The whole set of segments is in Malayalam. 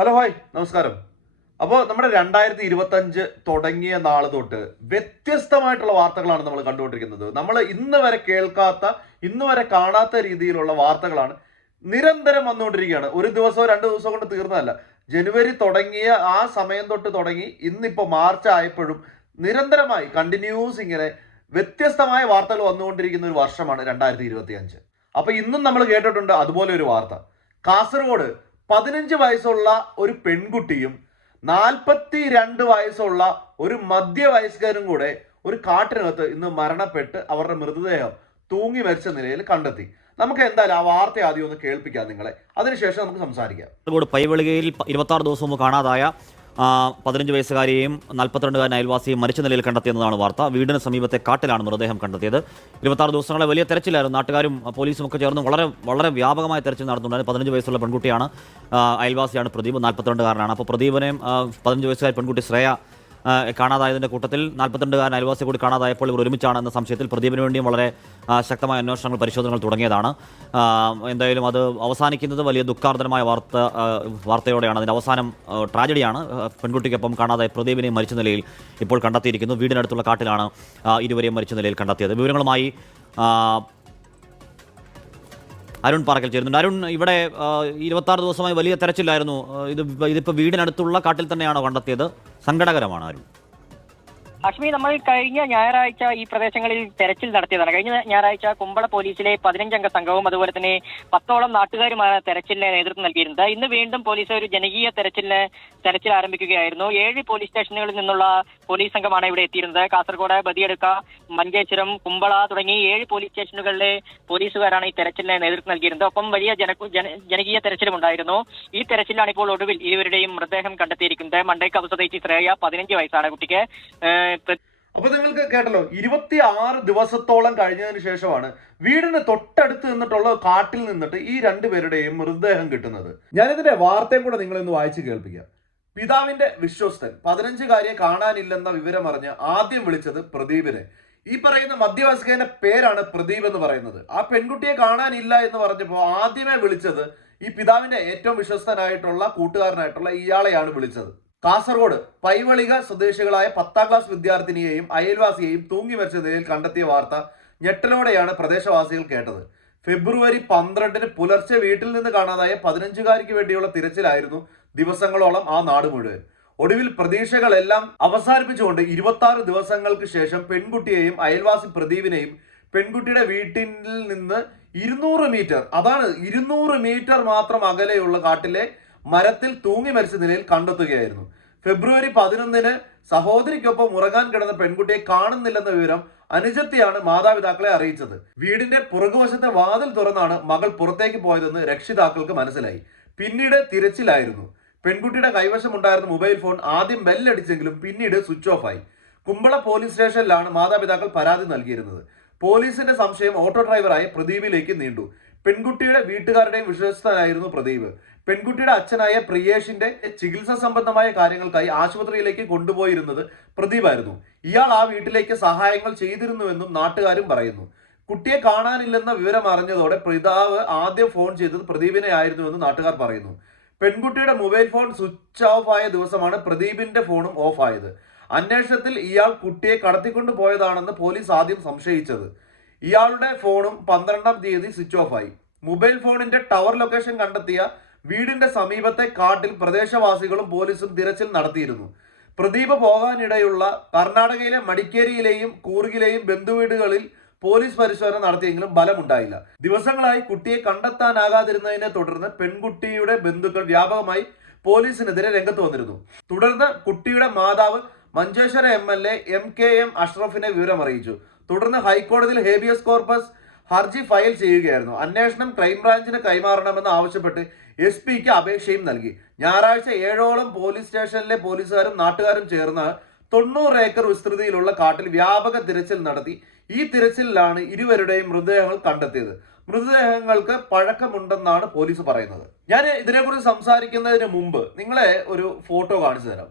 Hello hi. നമസ്കാരം. അപ്പോൾ നമ്മുടെ രണ്ടായിരത്തി ഇരുപത്തഞ്ച് തുടങ്ങിയ നാൾ തൊട്ട് വ്യത്യസ്തമായിട്ടുള്ള വാർത്തകളാണ് നമ്മൾ കണ്ടുകൊണ്ടിരിക്കുന്നത്. നമ്മൾ ഇന്ന് വരെ കേൾക്കാത്ത ഇന്ന് വരെ കാണാത്ത രീതിയിലുള്ള വാർത്തകളാണ് നിരന്തരം വന്നുകൊണ്ടിരിക്കുകയാണ്. ഒരു ദിവസമോ രണ്ട് ദിവസമോ കൊണ്ട് തീർന്നതല്ല. ജനുവരി തുടങ്ങിയ ആ സമയം തൊട്ട് തുടങ്ങി ഇന്നിപ്പോൾ മാർച്ച് ആയപ്പോഴും നിരന്തരമായി കണ്ടിന്യൂസ് ഇങ്ങനെ വ്യത്യസ്തമായ വാർത്തകൾ വന്നുകൊണ്ടിരിക്കുന്ന ഒരു വർഷമാണ് രണ്ടായിരത്തി ഇരുപത്തി അഞ്ച് അപ്പൊ ഇന്നും നമ്മൾ കേട്ടിട്ടുണ്ട് അതുപോലെ ഒരു വാർത്ത. കാസർഗോഡ് പതിനഞ്ച് വയസ്സുള്ള ഒരു പെൺകുട്ടിയും നാൽപ്പത്തി രണ്ട് വയസ്സുള്ള ഒരു മധ്യവയസ്കരും കൂടെ ഒരു കാട്ടിനകത്ത് ഇന്ന് മരണപ്പെട്ട് അവരുടെ മൃതദേഹം തൂങ്ങി മരിച്ച നിലയിൽ കണ്ടെത്തി. നമുക്ക് എന്തായാലും ആ വാർത്ത ആദ്യം ഒന്ന് കേൾപ്പിക്കാം നിങ്ങളെ. അതിനുശേഷം നമുക്ക് സംസാരിക്കാം. കാസർഗോഡ് പൈവളികയിൽ ഇരുപത്തി ആറ് ദിവസം മുമ്പ് കാണാതായ പതിനഞ്ച് വയസ്സുകാരെയും നാൽപ്പത്തിരണ്ടുകാരൻ അയൽവാസിയും മരിച്ച നിലയിൽ കണ്ടെത്തിയെന്നതാണ് വാർത്ത. വീടിന് സമീപത്തെ കാട്ടിലാണ് മൃതദേഹം കണ്ടെത്തിയത്. ഇരുപത്താറ് ദിവസങ്ങളെ വലിയ തെരച്ചിലായിരുന്നു. നാട്ടുകാരും പോലീസും ഒക്കെ ചേർന്ന് വളരെ വളരെ വ്യാപകമായ തെരച്ചിൽ നടത്തുന്നുണ്ടായിരുന്നു പതിനഞ്ച് വയസ്സുള്ള പെൺകുട്ടിയാണ് അയൽവാസിയാണ് പ്രദീപ് നാൽപ്പത്തിരണ്ടുകാരനാണ്. അപ്പോൾ പ്രദീപിനെയും പതിനഞ്ച് വയസ്സുകാരി പെൺകുട്ടി ശ്രേയ ആ, കാണാതായതിന്റെ കൂട്ടത്തിൽ നാൽപ്പത്തിരണ്ടുകാരൻ അയൽവാസി കൂടി കാണാതായപ്പോൾ ഇവർ ഒരുമിച്ചാണ് എന്ന സംശയത്തിൽ പ്രദീപിന് വേണ്ടിയും വളരെ ശക്തമായ അന്വേഷണങ്ങൾ പരിശോധനകൾ തുടങ്ങിയതാണ്. എന്തായാലും അത് അവസാനിക്കുന്നത് വലിയ ദുഃഖാർദ്ദനമായ വാർത്ത വാർത്തയോടെയാണ്. അതിന്റെ അവസാനം ട്രാജഡിയാണ്. പെൺകുട്ടിക്കൊപ്പം കാണാതായ പ്രദീപിനെയും മരിച്ച നിലയിൽ ഇപ്പോൾ കണ്ടെത്തിയിരിക്കുന്നു. വീടിനടുത്തുള്ള കാട്ടിലാണ് ഇരുവരെയും മരിച്ച നിലയിൽ കണ്ടെത്തിയത്. വിവരങ്ങളുമായി അരുൺ പാറക്കൽ ചേരുന്നുണ്ട്. അരുൺ ഇവിടെ ഇരുപത്താറ് ദിവസമായി വലിയ തെരച്ചിലായിരുന്നു. ഇത് ഇതിപ്പോൾ വീടിനടുത്തുള്ള കാട്ടിൽ തന്നെയാണോ കണ്ടെത്തിയത്? സങ്കടകരമാണ് അരുൺ അശ്മി നമ്മൾ കഴിഞ്ഞ ഞായറാഴ്ച ഈ പ്രദേശങ്ങളിൽ തെരച്ചിൽ നടത്തിയതാണ്. കഴിഞ്ഞ ഞായറാഴ്ച കുമ്പള പോലീസിലെ പതിനഞ്ചംഗ സംഘവും അതുപോലെ തന്നെ പത്തോളം നാട്ടുകാരുമാണ് തെരച്ചിലിന് നേതൃത്വം നൽകിയിരുന്നത്. ഇന്ന് വീണ്ടും പോലീസ് ഒരു ജനകീയ തെരച്ചിലിന് തെരച്ചിൽ ആരംഭിക്കുകയായിരുന്നു. ഏഴ് പോലീസ് സ്റ്റേഷനുകളിൽ നിന്നുള്ള പോലീസ് സംഘമാണ് ഇവിടെ എത്തിയിരുന്നത്. കാസർഗോഡ് ബദിയെടുക്ക മഞ്ചേശ്വരം കുമ്പള തുടങ്ങി ഏഴ് പോലീസ് സ്റ്റേഷനുകളിലെ പോലീസുകാരാണ് ഈ തെരച്ചിലിന് നേതൃത്വം നൽകിയിരുന്നത്. ഒപ്പം വലിയ ജന ജന- ജനകീയ തെരച്ചിലും ഉണ്ടായിരുന്നു. ഈ തെരച്ചിലാണ് ഇപ്പോൾ ഒടുവിൽ ഇരുവരുടെയും മൃതദേഹം കണ്ടെത്തിയിരിക്കുന്നത്. മണ്ടേക്കവ സ്വദേശി ശ്രേയ പതിനഞ്ച് വയസ്സാണ് കുട്ടിക്ക്. അപ്പൊ നിങ്ങൾക്ക് കേട്ടല്ലോ ഇരുപത്തി ആറ് ദിവസത്തോളം കഴിഞ്ഞതിന് ശേഷമാണ് വീടിന് തൊട്ടടുത്ത് നിന്നിട്ടുള്ള കാട്ടിൽ നിന്നിട്ട് ഈ രണ്ടുപേരുടെയും മൃതദേഹം കിട്ടുന്നത്. ഞാനിതിന്റെ വാർത്തയും കൂടെ നിങ്ങളൊന്ന് വായിച്ചു കേൾപ്പിക്കാം. പിതാവിന്റെ വിശ്വസ്തൻ. പതിനഞ്ചുകാരിയെ കാണാനില്ലെന്ന വിവരം അറിഞ്ഞ് ആദ്യം വിളിച്ചത് പ്രദീപിനെ. ഈ പറയുന്ന മധ്യവയസ്കന്റെ പേരാണ് പ്രദീപ് എന്ന് പറയുന്നത്. ആ പെൺകുട്ടിയെ കാണാനില്ല എന്ന് പറഞ്ഞപ്പോൾ ആദ്യമേ വിളിച്ചത് ഈ പിതാവിന്റെ ഏറ്റവും വിശ്വസ്തനായിട്ടുള്ള കൂട്ടുകാരനായിട്ടുള്ള ഇയാളെയാണ് വിളിച്ചത്. കാസർഗോഡ് പൈവളിക സ്വദേശികളായ പത്താം ക്ലാസ് വിദ്യാർത്ഥിനിയെയും അയൽവാസിയെയും തൂങ്ങി മരിച്ച നിലയിൽ കണ്ടെത്തിയ വാർത്ത ഞെട്ടലോടെയാണ് പ്രദേശവാസികൾ കേട്ടത്. ഫെബ്രുവരി പന്ത്രണ്ടിന് പുലർച്ചെ വീട്ടിൽ നിന്ന് കാണാതായ പതിനഞ്ചുകാരിക്ക് വേണ്ടിയുള്ള തിരച്ചിലായിരുന്നു ദിവസങ്ങളോളം ആ നാട് മുഴുവൻ. ഒടുവിൽ പ്രതീക്ഷകളെല്ലാം അവസാനിപ്പിച്ചുകൊണ്ട് ഇരുപത്തി ആറ് ദിവസങ്ങൾക്ക് ശേഷം പെൺകുട്ടിയെയും അയൽവാസി പ്രദീപിനെയും പെൺകുട്ടിയുടെ വീട്ടിൽ നിന്ന് ഇരുന്നൂറ് മീറ്റർ അതാണ് ഇരുന്നൂറ് മീറ്റർ മാത്രം അകലെയുള്ള കാട്ടിലെ മരത്തിൽ തൂങ്ങി മരിച്ച നിലയിൽ കണ്ടെത്തുകയായിരുന്നു. ഫെബ്രുവരി പതിനൊന്നിന് സഹോദരിക്കൊപ്പം ഉറങ്ങാൻ കിടന്ന പെൺകുട്ടിയെ കാണുന്നില്ലെന്ന വിവരം അനുജത്തിയാണ് മാതാപിതാക്കളെ അറിയിച്ചത്. വീടിന്റെ പുറകുവശത്തെ വാതിൽ തുറന്നാണ് മകൾ പുറത്തേക്ക് പോയതെന്ന് രക്ഷിതാക്കൾക്ക് മനസ്സിലായി. പിന്നീട് തിരച്ചിലായിരുന്നു. പെൺകുട്ടിയുടെ കൈവശമുണ്ടായിരുന്ന മൊബൈൽ ഫോൺ ആദ്യം ബെല്ലടിച്ചെങ്കിലും പിന്നീട് സ്വിച്ച് ഓഫ് ആയി കുമ്പള പോലീസ് സ്റ്റേഷനിലാണ് മാതാപിതാക്കൾ പരാതി നൽകിയിരുന്നത്. പോലീസിന്റെ സംശയം ഓട്ടോ ഡ്രൈവറായ പ്രദീപിലേക്ക് നീണ്ടു. പെൺകുട്ടിയുടെ വീട്ടുകാരുടെയും വിശ്വസ്തനായിരുന്നു പ്രദീപ്. പെൺകുട്ടിയുടെ അച്ഛനായ പ്രിയേഷിന്റെ ചികിത്സാ സംബന്ധമായ കാര്യങ്ങൾക്കായി ആശുപത്രിയിലേക്ക് കൊണ്ടുപോയിരുന്നത് പ്രദീപായിരുന്നു. ഇയാൾ ആ വീട്ടിലേക്ക് സഹായങ്ങൾ ചെയ്തിരുന്നുവെന്നും നാട്ടുകാരും പറയുന്നു. കുട്ടിയെ കാണാനില്ലെന്ന വിവരം അറിഞ്ഞതോടെ പിതാവ് ആദ്യം ഫോൺ ചെയ്തത് പ്രദീപിനെ ആയിരുന്നുവെന്ന് നാട്ടുകാർ പറയുന്നു. പെൺകുട്ടിയുടെ മൊബൈൽ ഫോൺ സ്വിച്ച് ഓഫ് ആയ ദിവസമാണ് പ്രദീപിന്റെ ഫോണും ഓഫ് ആയത്. അന്വേഷണത്തിൽ ഇയാൾ കുട്ടിയെ കടത്തിക്കൊണ്ടു പോയതാണെന്ന് പോലീസ് ആദ്യം സംശയിച്ചത്. ഇയാളുടെ ഫോണും പന്ത്രണ്ടാം തീയതി സ്വിച്ച് ഓഫ് ആയി. മൊബൈൽ ഫോണിന്റെ ടവർ ലൊക്കേഷൻ കണ്ടെത്തിയ വീടിന്റെ സമീപത്തെ കാട്ടിൽ പ്രദേശവാസികളും പോലീസും തിരച്ചിൽ നടത്തിയിരുന്നു. പ്രദീപ് പോകാനിടയുള്ള കർണാടകയിലെ മടിക്കേരിയിലെയും കൂർഗിലെയും ബന്ധുവീടുകളിൽ പോലീസ് പരിശോധന നടത്തിയെങ്കിലും ഫലമുണ്ടായില്ല. ദിവസങ്ങളായി കുട്ടിയെ കണ്ടെത്താനാകാതിരുന്നതിനെ തുടർന്ന് പെൺകുട്ടിയുടെ ബന്ധുക്കൾ വ്യാപകമായി പോലീസിനെതിരെ രംഗത്ത് വന്നിരുന്നു. തുടർന്ന് കുട്ടിയുടെ മാതാവ് Manjeshwar M L A M K M അഷ്റഫിനെ വിവരമറിയിച്ചു. തുടർന്ന് ഹൈക്കോടതിയിൽ ഹേബിയസ് കോർപ്പസ് ഹർജി ഫയൽ ചെയ്യുകയായിരുന്നു. അന്വേഷണം ക്രൈംബ്രാഞ്ചിന് കൈമാറണമെന്ന് ആവശ്യപ്പെട്ട് എസ് പിക്ക് അപേക്ഷയും നൽകി. ഞായറാഴ്ച ഏഴോളം പോലീസ് സ്റ്റേഷനിലെ പോലീസുകാരും നാട്ടുകാരും ചേർന്ന് തൊണ്ണൂറ് ഏക്കർ വിസ്തൃതിയിലുള്ള കാട്ടിൽ വ്യാപക തിരച്ചിൽ നടത്തി. ഈ തിരച്ചിലാണ് ഇരുവരുടെയും മൃതദേഹങ്ങൾ കണ്ടെത്തിയത്. മൃതദേഹങ്ങൾക്ക് പഴക്കമുണ്ടെന്നാണ് പോലീസ് പറയുന്നത്. ഞാൻ ഇതിനെക്കുറിച്ച് സംസാരിക്കുന്നതിന് മുമ്പ് നിങ്ങളെ ഒരു ഫോട്ടോ കാണിച്ചു തരാം.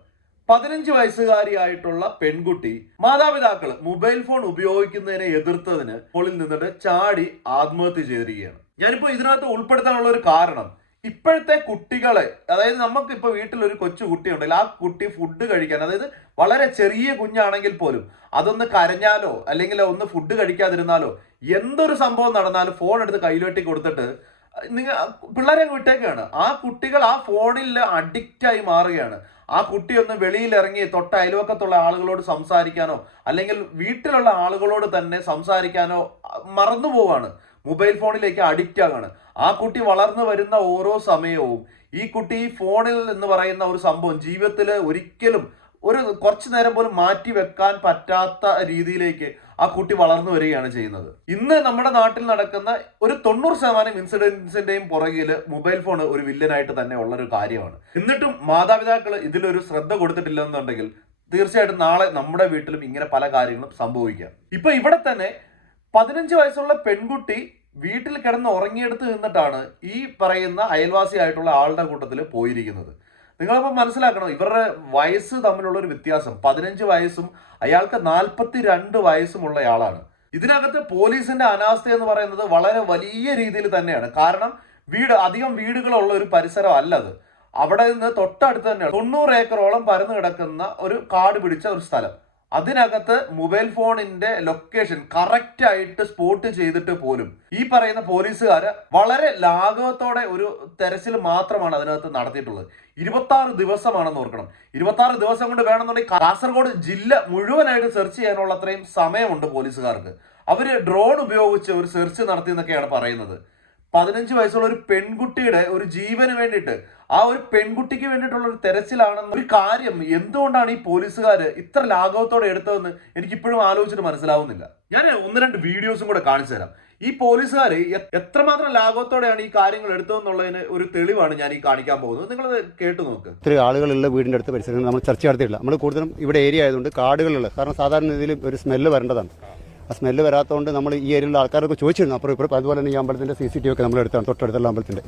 പതിനഞ്ച് വയസ്സുകാരിയായിട്ടുള്ള പെൺകുട്ടി മാതാപിതാക്കൾ മൊബൈൽ ഫോൺ ഉപയോഗിക്കുന്നതിനെ എതിർത്തതിന് ഫോണിൽ നിന്നിട്ട് ചാടി ആത്മഹത്യ ചെയ്തിരിക്കുകയാണ്. ഞാനിപ്പോ ഇതിനകത്ത് ഉൾപ്പെടുത്താനുള്ള ഒരു കാരണം ഇപ്പോഴത്തെ കുട്ടികളെ അതായത് നമുക്ക് ഇപ്പൊ വീട്ടിൽ ഒരു കൊച്ചു കുട്ടി ഉണ്ടെങ്കിൽ ആ കുട്ടി ഫുഡ് കഴിക്കാൻ അതായത് വളരെ ചെറിയ കുഞ്ഞാണെങ്കിൽ പോലും അതൊന്ന് കരഞ്ഞാലോ അല്ലെങ്കിൽ ഒന്ന് ഫുഡ് കഴിക്കാതിരുന്നാലോ എന്തൊരു സംഭവം നടന്നാലും ഫോൺ എടുത്ത് കയ്യിലോട്ടി കൊടുത്തിട്ട് നിങ്ങൾ പിള്ളേരെ വിട്ടേക്കാണ്. ആ കുട്ടികൾ ആ ഫോണിൽ അഡിക്റ്റ് ആയി മാറുകയാണ്. ആ കുട്ടി ഒന്ന് വെളിയിൽ ഇറങ്ങി തൊട്ട അയൽവക്കത്തുള്ള ആളുകളോട് സംസാരിക്കാനോ അല്ലെങ്കിൽ വീട്ടിലുള്ള ആളുകളോട് തന്നെ സംസാരിക്കാനോ മറന്നു പോവാണ് മൊബൈൽ ഫോണിലേക്ക് അഡിക്റ്റ് ആകാണ്. ആ കുട്ടി വളർന്നു വരുന്ന ഓരോ സമയവും ഈ കുട്ടി ഈ ഫോണിൽ എന്ന് പറയുന്ന ഒരു സംഭവം ജീവിതത്തിൽ ഒരിക്കലും ഒരു കുറച്ചു നേരം പോലും മാറ്റി വെക്കാൻ പറ്റാത്ത രീതിയിലേക്ക് ആ കുട്ടി വളർന്നു വരികയാണ് ചെയ്യുന്നത്. ഇന്ന് നമ്മുടെ നാട്ടിൽ നടക്കുന്ന ഒരു തൊണ്ണൂറ് ശതമാനം ഇൻസിഡൻസിന്റെയും പുറകിൽ മൊബൈൽ ഫോൺ ഒരു വില്ലനായിട്ട് തന്നെ ഉള്ള ഒരു കാര്യമാണ്. എന്നിട്ടും മാതാപിതാക്കൾ ഇതിലൊരു ശ്രദ്ധ കൊടുത്തിട്ടില്ലെന്നുണ്ടെങ്കിൽ തീർച്ചയായിട്ടും നാളെ നമ്മുടെ വീട്ടിലും ഇങ്ങനെ പല കാര്യങ്ങളും സംഭവിക്കാം. ഇപ്പൊ ഇവിടെ തന്നെ പതിനഞ്ച് വയസ്സുള്ള പെൺകുട്ടി വീട്ടിൽ കിടന്ന് ഉറങ്ങിയെടുത്ത് നിന്നിട്ടാണ് ഈ പറയുന്ന അയൽവാസിയായിട്ടുള്ള ആളുടെ കൂട്ടത്തിൽ പോയിരിക്കുന്നത്. നിങ്ങളപ്പോൾ മനസ്സിലാക്കണം? ഇവരുടെ വയസ്സ് തമ്മിലുള്ള ഒരു വ്യത്യാസം. പതിനഞ്ച് വയസ്സും അയാൾക്ക് നാൽപ്പത്തി രണ്ട് വയസ്സുമുള്ള ആളാണ്. ഇതിനകത്ത് പോലീസിന്റെ അനാസ്ഥ എന്ന് പറയുന്നത് വളരെ വലിയ രീതിയിൽ തന്നെയാണ്. കാരണം വീട് അധികം വീടുകളുള്ള ഒരു പരിസരം അല്ല അത് അവിടെ നിന്ന് തൊട്ടടുത്ത് തന്നെയാണ്. തൊണ്ണൂറ് ഏക്കറോളം പരന്നു കിടക്കുന്ന ഒരു കാട് പിടിച്ച ഒരു സ്ഥലം. അതിനകത്ത് മൊബൈൽ ഫോണിന്റെ ലൊക്കേഷൻ കറക്റ്റ് ആയിട്ട് സ്പോട്ട് ചെയ്തിട്ട് പോലും ഈ പറയുന്ന പോലീസുകാര് വളരെ ലാഘവത്തോടെ ഒരു തെരച്ചിൽ മാത്രമാണ് അതിനകത്ത് നടത്തിയിട്ടുള്ളത്. ഇരുപത്തി ആറ് ദിവസമാണെന്ന് ഓർക്കണം. ഇരുപത്തി ആറ് ദിവസം കൊണ്ട് വേണമെന്നുണ്ടെങ്കിൽ കാസർഗോഡ് ജില്ല മുഴുവനായിട്ട് സെർച്ച് ചെയ്യാനുള്ള അത്രയും സമയമുണ്ട് പോലീസുകാർക്ക്. അവർ ഡ്രോൺ ഉപയോഗിച്ച് ഒരു സെർച്ച് നടത്തി എന്നൊക്കെയാണ് പറയുന്നത്. പതിനഞ്ച് വയസ്സുള്ള ഒരു പെൺകുട്ടിയുടെ ഒരു ജീവന് വേണ്ടിയിട്ട് ആ ഒരു പെൺകുട്ടിക്ക് വേണ്ടിയിട്ടുള്ള ഒരു തെരച്ചിലാണെന്ന് ഒരു കാര്യം എന്തുകൊണ്ടാണ് ഈ പോലീസുകാർ ഇത്ര ലാഘവത്തോടെ എടുത്തതെന്ന് എനിക്ക് ഇപ്പോഴും ആലോചിച്ചിട്ട് മനസ്സിലാവുന്നില്ല. ഞാൻ ഒന്ന് രണ്ട് വീഡിയോസും കൂടെ കാണിച്ചു തരാം. ഈ പോലീസുകാർ എത്രമാത്രം ലാഘവത്തോടെയാണ് ഈ കാര്യങ്ങൾ എടുത്തതെന്നുള്ളതിന് ഒരു തെളിവാണ് ഞാൻ ഈ കാണിക്കാൻ പോകുന്നത്. നിങ്ങൾ കേട്ടു നോക്ക്. ഒത്തിരി ആളുകളുള്ള വീടിന്റെ അടുത്ത് പരിസരങ്ങൾ നമ്മൾ ചർച്ച നടത്തിയിട്ടില്ല. നമ്മൾ കൂടുതലും ഇവിടെ ഏരിയ ആയതുകൊണ്ട് കാടുകളുള്ള കാരണം സാധാരണ രീതിയിൽ ഒരു സ്മെല്ല് വരേണ്ടതാണ്. ആ സ്മെല്ല് വരാത്തതുകൊണ്ട് നമ്മൾ ഈ ഏരിയയിലുള്ള ആൾക്കാരൊക്കെ ചോദിച്ചിരുന്നു. അപ്പുറം ഇപ്പുറം. അതുപോലെ തന്നെ ഈ അമ്പലത്തിന്റെ സി സി ടി ഒക്കെ നമ്മൾ എടുത്താണ്. തൊട്ടടുത്തുള്ള അമ്പലത്തിന്റെ.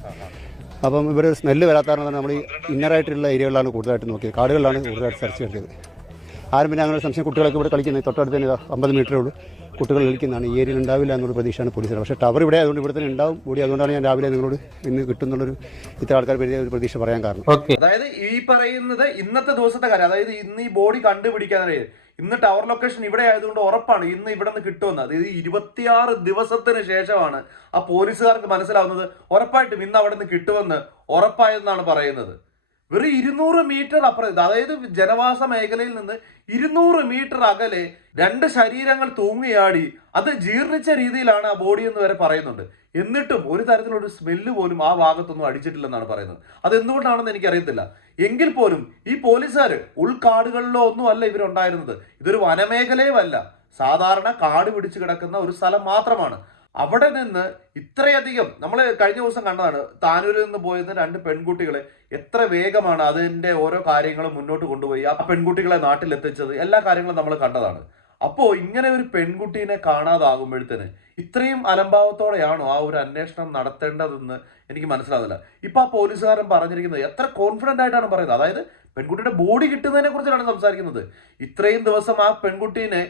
അപ്പം ഇവർ സ്മെല്ല് വരാത്തതാണ് നമ്മൾ ഈ ഇന്നറായിട്ടുള്ള ഏരിയകളിലാണ് കൂടുതലായിട്ട് നോക്കിയത്. കാടുകളിലാണ് കൂടുതലായിട്ട് സെർച്ച് ചെയ്തത്. ആരും പിന്നെ അങ്ങനെ സംശയം കുട്ടികളൊക്കെ ഇവിടെ കളിക്കുന്നത്. തൊട്ടടുത്ത് തന്നെ അമ്പത് മീറ്ററേ ഉള്ളൂ. കുട്ടികൾ കളിക്കുന്നതാണ്. ഈ ഏരിയയിൽ ഉണ്ടാവില്ല എന്നൊരു പ്രതീക്ഷയാണ് പോലീസിന് പക്ഷേ ടവർ ഇവിടെ അതുകൊണ്ട് ഇവിടെ തന്നെ ഉണ്ടാവും. കൂടി അതുകൊണ്ടാണ് ഞാൻ രാവിലെ നിങ്ങളോട് ഇന്ന് കിട്ടുന്നുള്ളൊരു ഇത്ര ആൾക്കാർ വലിയ ഒരു പ്രതീക്ഷ പറയാൻ കാരണം. അതായത് ഈ പറയുന്നത് ഇന്നത്തെ ദിവസത്തെ കാര്യം. അതായത് ഇന്ന് ഈ ബോഡി കണ്ടുപിടിക്കാനായി ഇന്ന് ടവർ ലൊക്കേഷൻ ഇവിടെ ആയതുകൊണ്ട് ഉറപ്പാണ് ഇന്ന് ഇവിടെ നിന്ന് കിട്ടുമെന്ന്. അതായത് ഇരുപത്തിയാറ് ദിവസത്തിന് ശേഷമാണ് ആ പോലീസുകാർക്ക് മനസ്സിലാവുന്നത് ഉറപ്പായിട്ടും ഇന്ന് അവിടെ നിന്ന് കിട്ടുമെന്ന് ഉറപ്പായെന്നാണ് പറയുന്നത്. വെറും ഇരുന്നൂറ് മീറ്റർ അപ്പുറം അതായത് ജനവാസ മേഖലയിൽ നിന്ന് ഇരുന്നൂറ് മീറ്റർ അകലെ രണ്ട് ശരീരങ്ങൾ തൂങ്ങിയാടി അത് ജീർണിച്ച രീതിയിലാണ് ആ ബോഡി എന്ന് വരെ പറയുന്നുണ്ട്. എന്നിട്ടും ഒരു തരത്തിലൊരു സ്മെല്ല് പോലും ആ ഭാഗത്തൊന്നും അടിച്ചിട്ടില്ലെന്നാണ് പറയുന്നത്. അത് എന്തുകൊണ്ടാണെന്ന് എനിക്കറിയത്തില്ല. എങ്കിൽ പോലും ഈ പോലീസുകാർ ഉൾക്കാടുകളിലോ ഒന്നും അല്ല ഇവരുണ്ടായിരുന്നത്. ഇതൊരു വനമേഖലയുമല്ല. സാധാരണ കാട് പിടിച്ചു കിടക്കുന്ന ഒരു സ്ഥലം മാത്രമാണ്. അവിടെ നിന്ന് ഇത്രയധികം നമ്മൾ കഴിഞ്ഞ ദിവസം കണ്ടതാണ്. താനൂരിൽ നിന്ന് പോയിരുന്ന രണ്ട് പെൺകുട്ടികളെ എത്ര വേഗമാണ് അതിന്റെ ഓരോ കാര്യങ്ങളും മുന്നോട്ട് കൊണ്ടുപോയി ആ പെൺകുട്ടികളെ നാട്ടിലെത്തിച്ചത്. എല്ലാ കാര്യങ്ങളും നമ്മൾ കണ്ടതാണ്. അപ്പോൾ ഇങ്ങനെ ഒരു പെൺകുട്ടീനെ കാണാതാകുമ്പോഴത്തേന് ഇത്രയും അലംഭാവത്തോടെയാണോ ആ ഒരു അന്വേഷണം നടത്തേണ്ടതെന്ന് എനിക്ക് മനസ്സിലാവില്ല ഇപ്പൊ ആ പോലീസുകാരൻ പറഞ്ഞിരിക്കുന്നത് എത്ര കോൺഫിഡന്റ് ആയിട്ടാണ് പറയുന്നത്? അതായത് പെൺകുട്ടിയുടെ ബോഡി കിട്ടുന്നതിനെ കുറിച്ചാണ് സംസാരിക്കുന്നത്. ഇത്രയും ദിവസം ആ പെൺകുട്ടീനെ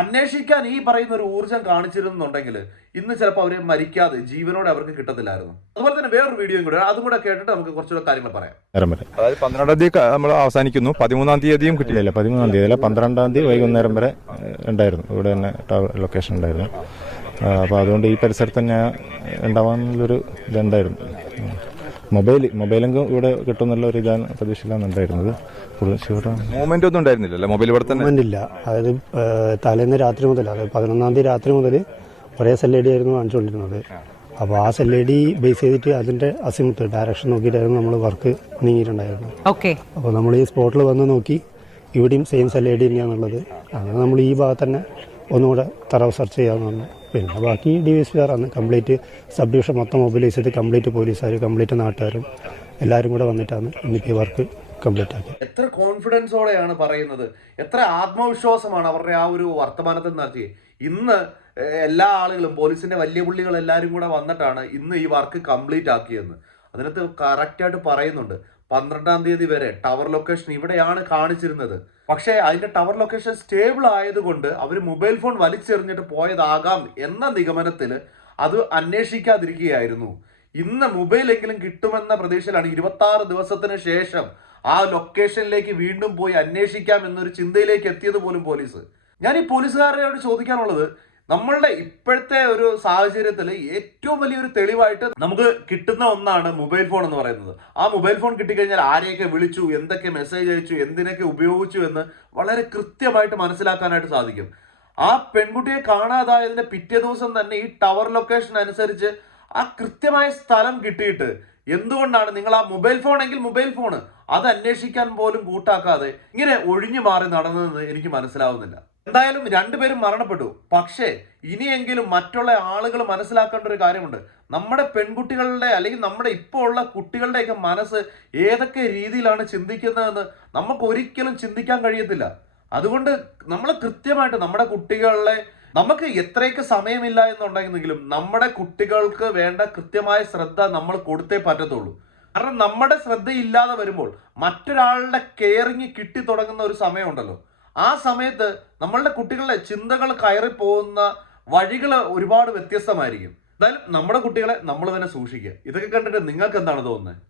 അന്വേഷിക്കാൻ ഈ പറയുന്ന ഒരു ഊർജം കാണിച്ചിരുന്നുണ്ടെങ്കിൽ ഇന്ന് ചിലപ്പോൾ അവരെ മരിക്കാതെ ജീവനോടെ അവർക്ക് കിട്ടത്തില്ലായിരുന്നു. അതുപോലെ തന്നെ വേറൊരു വീഡിയോയും കൂടെ അതും കൂടെ കേട്ടിട്ട് നമുക്ക് കുറച്ചുകൂടെ കാര്യങ്ങൾ പറയാം. അതായത് പന്ത്രണ്ടാം തീയതി നമ്മൾ അവസാനിക്കുന്നു. പതിമൂന്നാം തീയതിയും കിട്ടില്ല ഇല്ല പതിമൂന്നാം തീയതി അല്ല പന്ത്രണ്ടാം തീയതി വൈകുന്നേരം വരെ ഉണ്ടായിരുന്നു. ഇവിടെ തന്നെ ലൊക്കേഷൻ ഉണ്ടായിരുന്നു. അപ്പോൾ അതുകൊണ്ട് ഈ പരിസരത്ത് തന്നെ ഉണ്ടാവാനുള്ളൊരു ഇതുണ്ടായിരുന്നു. മൊബൈൽ മൊബൈലെങ്കിലും ഇവിടെ കിട്ടുമെന്നുള്ള ഒരു ഇതാണ് പ്രതീക്ഷയിലാണ് ഉണ്ടായിരുന്നത് മൂവ്മെന്റ് ഒന്നും ഉണ്ടായിരുന്നില്ലല്ലോ? മൊബൈൽ ഇവിടെ തന്നെ? മൂവ്മെന്റ് ഇല്ല. അതായത് തലേന്ന് രാത്രി മുതൽ അതായത് പതിനൊന്നാം തീയതി രാത്രി മുതൽ ഒരേ സെല്ലടി ആയിരുന്നു കാണിച്ചുകൊണ്ടിരുന്നത്. അപ്പോൾ ആ സെല്ലടി ബേസ് ചെയ്തിട്ട് അതിന്റെ അസിമുത്ത് ഡയറക്ഷൻ നോക്കിയിട്ടായിരുന്നു നമ്മൾ വർക്ക് നീങ്ങിയിട്ടുണ്ടായിരുന്നത്. ഓക്കെ അപ്പോൾ നമ്മൾ ഈ സ്പോട്ടിൽ വന്ന് നോക്കി ഇവിടെയും സെയിം സെല്ലടി തന്നെയാണുള്ളത് അങ്ങനെ നമ്മൾ ഈ ഭാഗത്ത് തന്നെ ഒന്നുകൂടെ തറവ് സെർച്ച് ചെയ്യാമെന്ന് പറഞ്ഞു പിന്നെ ബാക്കി ഡി എസ് പി ആറാണ് കംപ്ലീറ്റ് സബ് ഡിവിഷൻ മൊത്തം മൊബൈലൈസ് ചെയ്ത് കംപ്ലീറ്റ് പോലീസുകാർ കംപ്ലീറ്റ് നാട്ടുകാരും എല്ലാവരും കൂടെ വന്നിട്ടാണ് ഇന്നിപ്പോൾ ഈ വർക്ക് കംപ്ലീറ്റ് ആക്കിയത്. എത്ര കോൺഫിഡൻസോടെയാണ് പറയുന്നത്? എത്ര ആത്മവിശ്വാസമാണ് അവരുടെ ആ ഒരു വർത്തമാനത്തിൽ നടത്തിയത്? ഇന്ന് എല്ലാ ആളുകളും പോലീസിന്റെ വലിയ പുള്ളികൾ എല്ലാവരും കൂടെ വന്നിട്ടാണ് ഇന്ന് ഈ വർക്ക് കംപ്ലീറ്റ് ആക്കിയതെന്ന്. അതിനകത്ത് കറക്റ്റായിട്ട് പറയുന്നുണ്ട്. പന്ത്രണ്ടാം തീയതി വരെ ടവർ ലൊക്കേഷൻ ഇവിടെയാണ് കാണിച്ചിരുന്നത്. പക്ഷേ അതിന്റെ ടവർ ലൊക്കേഷൻ സ്റ്റേബിൾ ആയതുകൊണ്ട് അവർ മൊബൈൽ ഫോൺ വലിച്ചെറിഞ്ഞിട്ട് പോയതാകാം എന്ന നിഗമനത്തിൽ അത് അന്വേഷിക്കാതിരിക്കുകയായിരുന്നു. ഇന്ന് മൊബൈലെങ്കിലും കിട്ടുമെന്ന പ്രതീക്ഷയിലാണ് ഇരുപത്തി ദിവസത്തിന് ശേഷം ആ ലൊക്കേഷനിലേക്ക് വീണ്ടും പോയി അന്വേഷിക്കാം എന്നൊരു ചിന്തയിലേക്ക് എത്തിയത് പോലും പോലീസ്. ഞാൻ ഈ പോലീസുകാരോട് ചോദിക്കാനുള്ളത് നമ്മളുടെ ഇപ്പോഴത്തെ ഒരു സാഹചര്യത്തിൽ ഏറ്റവും വലിയൊരു തെളിവായിട്ട് നമുക്ക് കിട്ടുന്ന ഒന്നാണ് മൊബൈൽ ഫോൺ എന്ന് പറയുന്നത്. ആ മൊബൈൽ ഫോൺ കിട്ടിക്കഴിഞ്ഞാൽ ആരെയൊക്കെ വിളിച്ചു എന്തൊക്കെ മെസ്സേജ് അയച്ചു എന്തിനൊക്കെ ഉപയോഗിച്ചു എന്ന് വളരെ കൃത്യമായിട്ട് മനസ്സിലാക്കാനായിട്ട് സാധിക്കും. ആ പെൺകുട്ടിയെ കാണാതായതിന്റെ പിറ്റേ ദിവസം തന്നെ ഈ ടവർ ലൊക്കേഷൻ അനുസരിച്ച് ആ കൃത്യമായ സ്ഥലം കിട്ടിയിട്ട് എന്തുകൊണ്ടാണ് നിങ്ങൾ ആ മൊബൈൽ ഫോണെങ്കിൽ മൊബൈൽ ഫോൺ അത് അന്വേഷിക്കാൻ പോലും കൂട്ടാക്കാതെ ഇങ്ങനെ ഒഴിഞ്ഞു മാറി നടന്നതെന്ന് എനിക്ക് മനസ്സിലാവുന്നില്ല. എന്തായാലും രണ്ടുപേരും മരണപ്പെട്ടു. പക്ഷേ ഇനിയെങ്കിലും മറ്റുള്ള ആളുകൾ മനസ്സിലാക്കേണ്ട ഒരു കാര്യമുണ്ട്. നമ്മുടെ പെൺകുട്ടികളുടെ അല്ലെങ്കിൽ നമ്മുടെ ഇപ്പോൾ ഉള്ള കുട്ടികളുടെയൊക്കെ മനസ്സ് ഏതൊക്കെ രീതിയിലാണ് ചിന്തിക്കുന്നതെന്ന് നമുക്ക് ഒരിക്കലും ചിന്തിക്കാൻ കഴിയത്തില്ല. അതുകൊണ്ട് നമ്മൾ കൃത്യമായിട്ട് നമ്മുടെ കുട്ടികളെ നമുക്ക് എത്രയൊക്കെ സമയമില്ല എന്നുണ്ടെങ്കിലും നമ്മുടെ കുട്ടികൾക്ക് വേണ്ട കൃത്യമായ ശ്രദ്ധ നമ്മൾ കൊടുത്തേ പറ്റത്തുള്ളൂ. കാരണം നമ്മുടെ ശ്രദ്ധയില്ലാതെ വരുമ്പോൾ മറ്റൊരാളുടെ കെയറിങ് കിട്ടി തുടങ്ങുന്ന ഒരു സമയമുണ്ടല്ലോ. ആ സമയത്ത് നമ്മളുടെ കുട്ടികളുടെ ചിന്തകൾ കയറി പോകുന്ന വഴികൾ ഒരുപാട് വ്യത്യസ്തമായിരിക്കും. എന്തായാലും നമ്മുടെ കുട്ടികളെ നമ്മൾ തന്നെ സൂക്ഷിക്കുക. ഇതൊക്കെ കണ്ടിട്ട് നിങ്ങൾക്ക് എന്താണ് തോന്നുന്നത്?